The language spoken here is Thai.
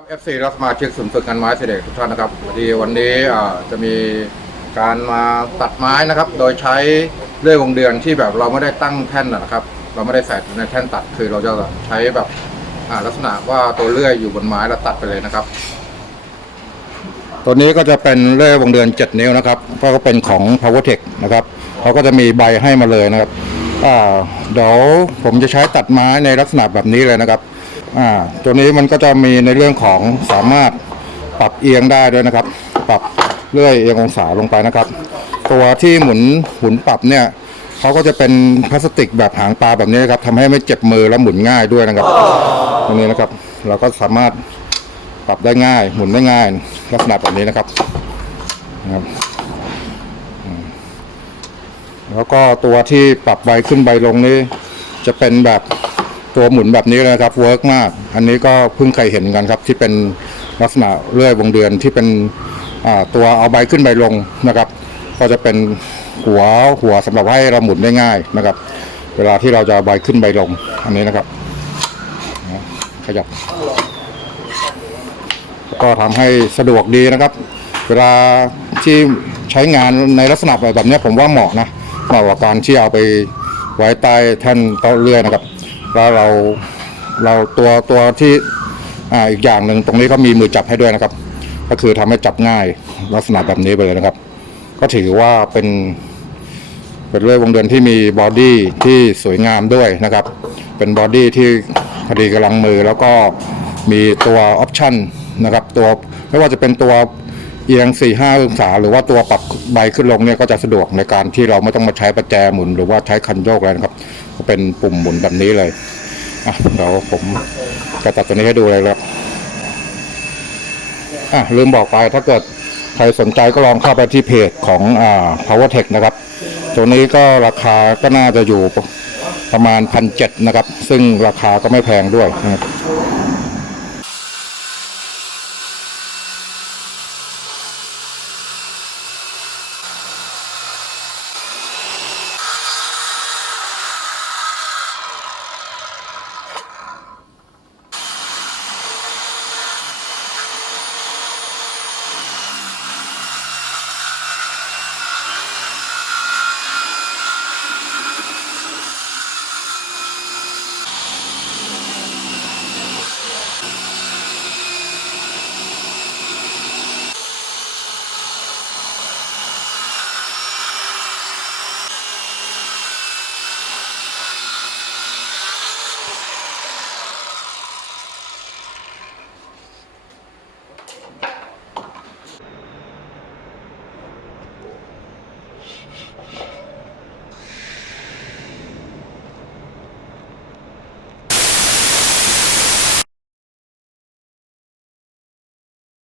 ครับ FC และสมาชิกศูนย์ฝึกงานไม้เสด็จทุกท่านนะครับพอดีวันนี้อ่าจะมีการมาตัดไม้นะครับ โดยใช้เลื่อยวงเดือนที่แบบเราไม่ได้ตั้งแท่นนะครับ เราไม่ได้ใส่ในแท่นตัดคือเราจะใช้แบบอ่าลักษณะว่าตัวเลื่อยอยู่บนไม้แล้วตัดไปเลยนะครับ ตัวนี้ก็จะเป็นเลื่อยวงเดือน 7 นิ้วนะครับก็เป็นของ PowerTech นะครับเขาก็จะมีใบให้มาเลยนะครับอ่าเดี๋ยวผมจะใช้ตัดไม้ในลักษณะแบบนี้เลยนะครับ อ่าตัวนี้มันก็จะมีในเรื่องของสามารถปรับเอียงได้ด้วยนะครับ ปรับเลื่อยเอียงองศาลงไปนะครับ ตัวที่หมุนหมุนปรับเนี่ยเขาก็จะเป็นพลาสติกแบบหางปลาแบบนี้นะครับทำให้ไม่เจ็บมือและหมุนง่ายด้วยนะครับตรงนี้นะครับ เราก็สามารถปรับได้ง่าย หมุนได้ง่าย ลักษณะแบบนี้นะครับนะครับ แล้วก็ตัวที่ปรับใบขึ้นใบลงนี่จะเป็นแบบ ตัวหมุนแบบนี้เลยนะครับเวิร์กมาก อันนี้ก็เพิ่งเคยเห็นกันครับ ที่เป็นลักษณะเลื่อยวงเดือนที่เป็นตัวเอาใบขึ้นใบลงนะครับ ก็จะเป็นหัวหัวสำหรับให้เราหมุนได้ง่ายนะครับ เวลาที่เราจะาใบขึ้นใบลง อันนี้นะครับ ขยับ ก็ทำให้สะดวกดีนะครับ เวลาที่ใช้งานในลักษณะแบบนี้ผมว่าเหมาะนะเหมาะกับการที่เอาไปไว้ใต้แท่นโต๊ะเลื่อยนะครับ แล้วเราเราตัวตัวที่อ่าอีกอย่างหนึ่งตรงนี้ก็มีมือจับให้ด้วยนะครับ ก็คือทำให้จับง่ายลักษณะแบบนี้ไปเลยนะครับ ก็ถือว่าเป็นเป็นเลื่อยวงเดือนที่มีบอดี้ที่สวยงามด้วยนะครับ เป็นบอดี้ที่พอดีกำลังมือแล้วก็มีตัวออปชันนะครับตัวไม่ว่าจะเป็นตัว เอียง 4 5 องศา หรือว่าตัวปรับใบขึ้นลงเนี่ยก็จะสะดวกในการที่เราไม่ต้องมาใช้ประแจหมุน หรือว่าใช้คันโยกแล้วนะครับก็เป็นปุ่มหมุนแบบนี้เลยอะเดี๋ยวผมจะตัดตัวนี้ให้ดูเลยครับอะลืมบอกไปถ้าเกิดใครสนใจก็ลองเข้าไปที่เพจของอ่า PowerTech นะครับ ตัวนี้ก็ราคาก็น่าจะอยู่ประมาณพันเจ็ดนะครับ ซึ่งราคาก็ไม่แพงด้วยนะครับ